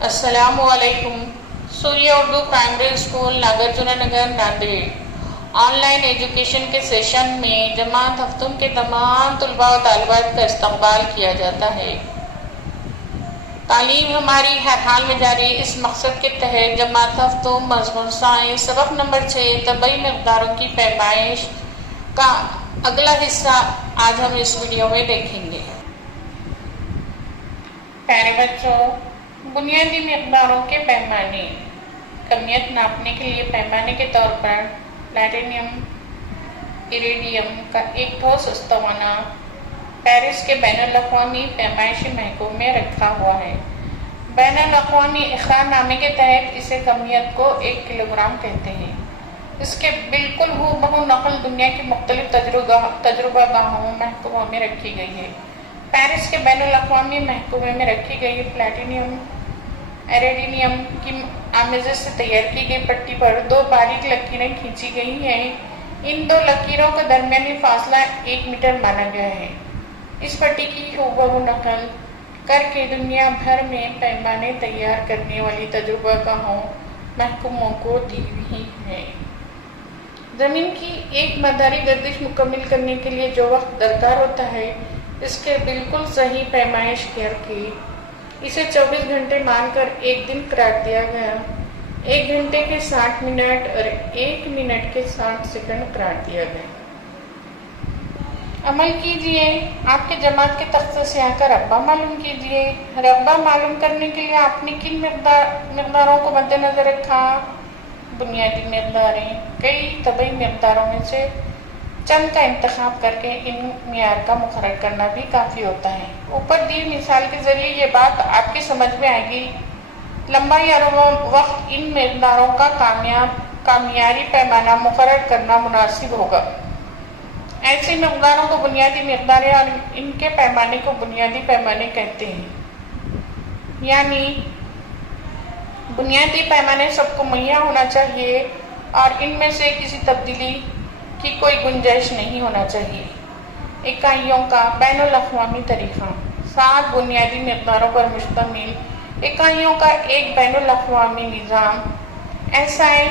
السلام علیکم۔ Surya Urdu primary school Nagarjuna Nagar Nanded online education کے سیشن میں جماعت ہفتم کے تمام طلباء و طالبات کا استقبال کیا جاتا ہے۔ تعلیم ہماری ہر حال میں جاری، اس مقصد کے تحت جماعت ہفتم مضمون سائنس سبق نمبر 6 طبعی مقداروں کی پیمائش کا اگلا حصہ آج ہم اس ویڈیو میں دیکھیں گے۔ پیارے بچوں، بنیادی مقداروں کے پیمانے۔ کمیت ناپنے کے لیے پیمانے کے طور پر پلاٹینیم ایریڈیم کا ایک ٹھوس استوانہ پیرس کے بین الاقوامی پیمائشی محکوم میں رکھا ہوا ہے۔ بین الاقوامی اقرار نامے کے تحت اسے کمیت کو 1 کلو گرام کہتے ہیں۔ اس کے بالکل ہو بہو نقل دنیا کی مختلف تجربہ گاہوں محکوموں میں رکھی گئی ہے۔ پیرس کے بین الاقوامی محکومے میں رکھی گئی پلاٹینیم ایریڈینیم کی آمیزش سے تیار کی گئی پٹی پر 2 باریک لکیریں کھینچی گئی ہیں۔ ان 2 لکیروں کا درمیانی فاصلہ 1 میٹر مانا گیا ہے۔ اس پٹی کی ہو نقل کر کے دنیا بھر میں پیمانے تیار کرنے والی تجربہ گاہوں محکوموں کو دی ہوئی ہے۔ زمین کی ایک مداری گردش مکمل کرنے کے لیے جو وقت درکار ہوتا ہے، اس کے بالکل صحیح پیمائش کر کے اسے 24 گھنٹے مان کر 1 دن قرار دیا گیا۔ 1 گھنٹے کے 60 منٹ اور 1 منٹ کے 60 سیکنڈ قرار دیا گیا۔ عمل کیجئے، آپ کے جماعت کے تختے سے آ کر رقبہ معلوم کیجئے۔ رقبہ معلوم کرنے کے لیے آپ نے کن مقداروں کو مد نظر رکھا؟ بنیادی مقداریں۔ کئی طبعی مقداروں میں سے چند کا انتخاب کر کے ان معیار کا مقرر کرنا بھی کافی ہوتا ہے۔ اوپر دی مثال کے ذریعے یہ بات آپ کی سمجھ میں آئے گی۔ لمبائی اور وقت ان مقداروں کا معیاری پیمانہ مقرر کرنا مناسب ہوگا۔ ایسی مقداروں کو بنیادی مقداریں اور ان کے پیمانے کو بنیادی پیمانے کہتے ہیں۔ یعنی بنیادی پیمانے سب کو مہیا ہونا چاہیے اور ان میں سے کسی تبدیلی کی کوئی گنجائش نہیں ہونا چاہیے۔ اکائیوں کا بین الاقوامی طریقہ۔ 7 بنیادی مقداروں پر مشتمل اکائیوں کا ایک بین الاقوامی نظام SI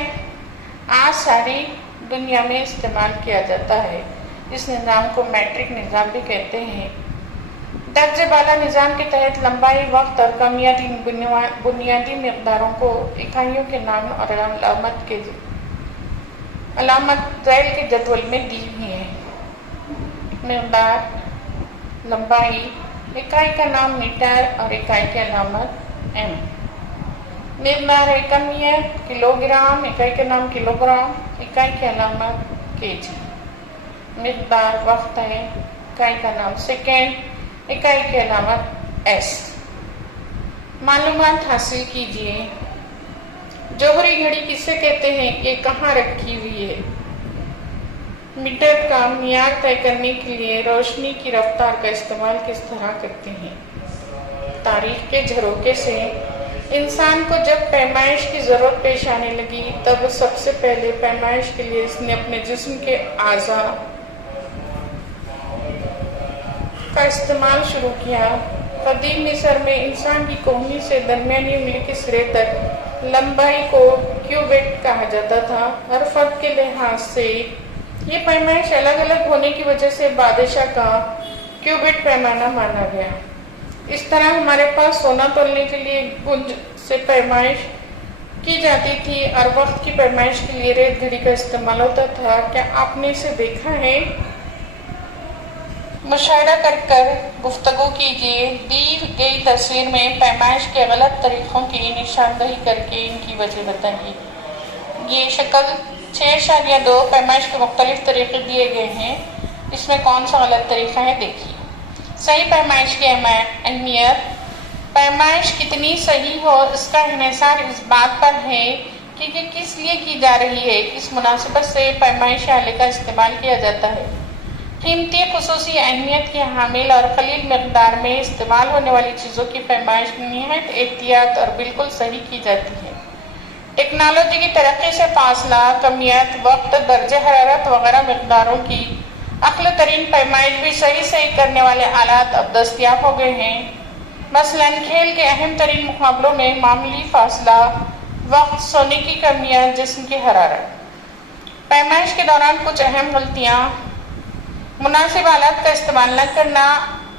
آج ساری دنیا میں استعمال کیا جاتا ہے۔ اس نظام کو میٹرک نظام بھی کہتے ہیں۔ درجہ بالا نظام کے تحت لمبائی، وقت اور کمیت ان بنیادی مقداروں کو اکائیوں کے نام اور علامت ذیل کے جدول میں دی ہوئی ہے۔ مقدار، لمبائی، اکائی کا نام میٹر اور اکائی کی علامت M۔ مقدار کمیت، کلو گرام، اکائی کا نام کلو گرام، اکائی کی علامت kg۔ مقدار وقت ہے، اکائی کا نام سیکنڈ، اکائی کی علامت S۔ معلومات حاصل کیجیے۔ جوہری گھڑی کسے کہتے ہیں؟ یہ کہاں رکھی ہوئی ہے؟ میٹر کا معیار طے کرنے کے لیے روشنی کی رفتار کا استعمال کس طرح کرتے ہیں؟ تاریخ کے جھروکے سے انسان کو جب پیمائش کی ضرورت پیش آنے لگی، تب سب سے پہلے پیمائش کے لیے اس نے اپنے جسم کے اعضاء کا استعمال شروع کیا۔ قدیم مصر میں انسان کی کہنی سے درمیانی انگلی کے سرے تک لمبائی کو کیوبٹ کہا جاتا تھا۔ ہر فرد کے لحاظ سے یہ پیمائش الگ الگ ہونے کی وجہ سے بادشاہ کا کیوبٹ پیمانہ مانا گیا۔ اس طرح ہمارے پاس سونا تولنے کے لیے گنج سے پیمائش کی جاتی تھی اور وقت کی پیمائش کے لیے ریت گھڑی کا استعمال ہوتا تھا۔ کیا آپ نے اسے دیکھا ہے؟ مشاہدہ کر گفتگو کیجیے۔ دی گئی تصویر میں پیمائش کے غلط طریقوں کی نشاندہی کر کے ان کی وجہ بتائیے۔ یہ شکل 6.2 پیمائش کے مختلف طریقے دیے گئے ہیں۔ اس میں کون سا غلط طریقہ ہے دیکھیے۔ صحیح پیمائش کی اہمیت۔ پیمائش کتنی صحیح ہو، اس کا انحصار اس بات پر ہے کہ یہ کس لیے کی جا رہی ہے، کس مناسبت سے پیمائشی آلے کا استعمال کیا جاتا ہے۔ قیمتی خصوصی اہمیت کی حامل اور قلیل مقدار میں استعمال ہونے والی چیزوں کی پیمائش نہایت احتیاط اور بالکل صحیح کی جاتی ہے۔ ٹیکنالوجی کی ترقی سے فاصلہ، کمیت، وقت، درجہ حرارت وغیرہ مقداروں کی اقل ترین پیمائش بھی صحیح کرنے والے آلات اب دستیاب ہو گئے ہیں۔ مثلاً کھیل کے اہم ترین مقابلوں میں معمولی فاصلہ، وقت، سونے کی کمیاں، جسم کی حرارت۔ پیمائش کے دوران کچھ اہم غلطیاں: مناسب آلات کا استعمال نہ کرنا۔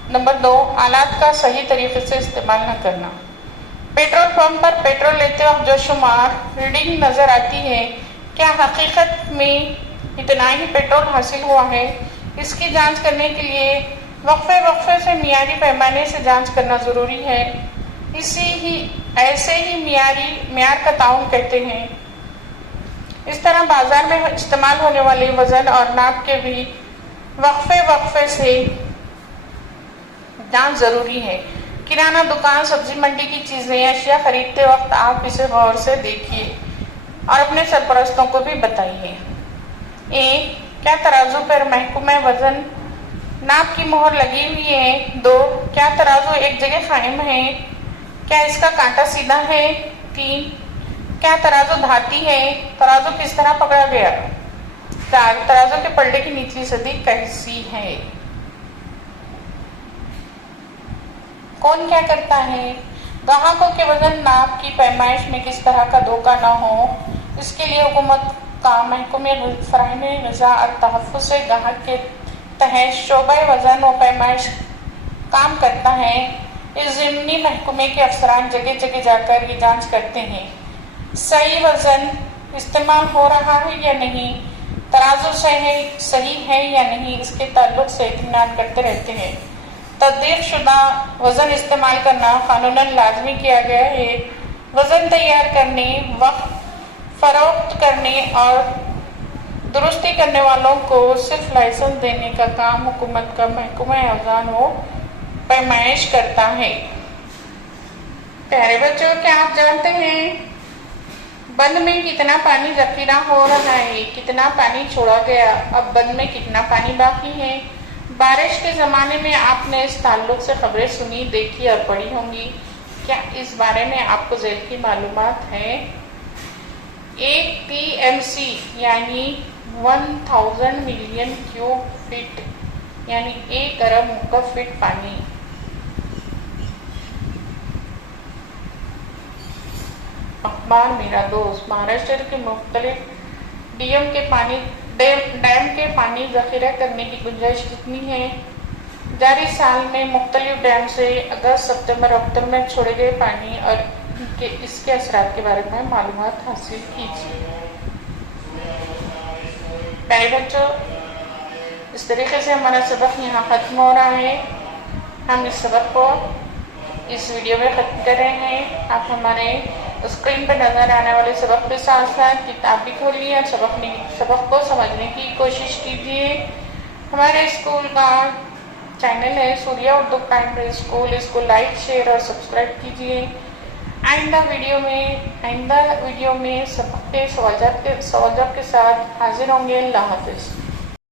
نمبر 2، آلات کا صحیح طریقے سے استعمال نہ کرنا۔ پیٹرول پمپ پر پیٹرول لیتے وقت جو شمار ریڈنگ نظر آتی ہے، کیا حقیقت میں اتنا ہی پیٹرول حاصل ہوا ہے؟ اس کی جانچ کرنے کے لیے وقفے سے معیاری پیمانے سے جانچ کرنا ضروری ہے۔ ایسے ہی معیار کا تعین کہتے ہیں۔ اس طرح بازار میں استعمال ہونے والے وزن اور ناپ کے بھی وقفے سے جانچ ضروری ہے۔ کرانہ دکان، سبزی منڈی کی چیزیں، اشیاء خریدتے وقت آپ اسے غور سے دیکھیے اور اپنے سرپرستوں کو بھی بتائیے۔ 1، کیا ترازو پر محکمہ وزن ناپ کی مہر لگی ہوئی ہے؟ 2، کیا ترازو ایک جگہ قائم ہے؟ کیا اس کا کانٹا سیدھا ہے؟ 3، کیا ترازو دھاتی ہے؟ ترازو کس طرح پکڑا گیا؟ 4، ترازو کے پلڑے کی نچلی سطح کیسی ہے؟ کون کیا کرتا ہے؟ گاہکوں کے وزن ناپ کی پیمائش میں کس طرح کا دھوکہ نہ ہو، اس کے لیے حکومت کا محکمہ فراہمی غذا اور تحفظ سے گاہک کے تحت شعبہ وزن و پیمائش کام کرتا ہے۔ اس ضمنی محکمے کے افسران جگہ جگہ جا کر یہ جانچ کرتے ہیں صحیح وزن استعمال ہو رہا ہے یا نہیں، ترازو صحیح ہے یا نہیں، اس کے تعلق سے اطمینان کرتے رہتے ہیں۔ تصدیق شدہ وزن استعمال کرنا قانوناً لازمی کیا گیا ہے۔ وزن تیار کرنے، فروخت کرنے اور درستی کرنے والوں کو صرف لائسنس دینے کا کام حکومت کا محکمہ اوزان و پیمائش کرتا ہے۔ پیارے بچوں، کیا آپ جانتے ہیں بند میں کتنا پانی ذخیرہ ہو رہا ہے، کتنا پانی چھوڑا گیا، اب بند میں کتنا پانی باقی ہے؟ بارش کے زمانے میں آپ نے اس تعلق سے خبریں سنی، دیکھی اور پڑھی ہوں گی۔ کیا اس بارے میں آپ کو ذیل کی معلومات ہے؟ 1 TMC یعنی 1000 ملین کیوب فٹ یعنی 1 ارب مکعب فٹ پانی۔ اخبار میرا دوست۔ مہاراشٹر کے مختلف ڈیم کے پانی ذخیرہ کرنے کی گنجائش کتنی ہے؟ جاری سال میں مختلف ڈیم سے اگست، ستمبر، اکتوبر میں چھوڑے گئے پانی اور اس کے اثرات کے بارے میں معلومات حاصل کیجیے۔ پیارے بچوں، اس طریقے سے ہمارا سبق یہاں ختم ہو رہا ہے۔ ہم اس سبق کو اس ویڈیو میں ختم کر رہے ہیں۔ آپ ہمارے اسکرین پر نظر آنے والے سبق کے ساتھ ساتھ کتاب بھی کھولیے اور سبق کو سمجھنے کی کوشش کیجیے۔ ہمارے اسکول کا چینل ہے سوریہ اردو پرائمری اسکول، اس کو لائک، شیئر اور سبسکرائب کیجیے۔ آئندہ ویڈیو میں سبق کے سوال جواب کے ساتھ حاضر ہوں گے۔ اللہ حافظ۔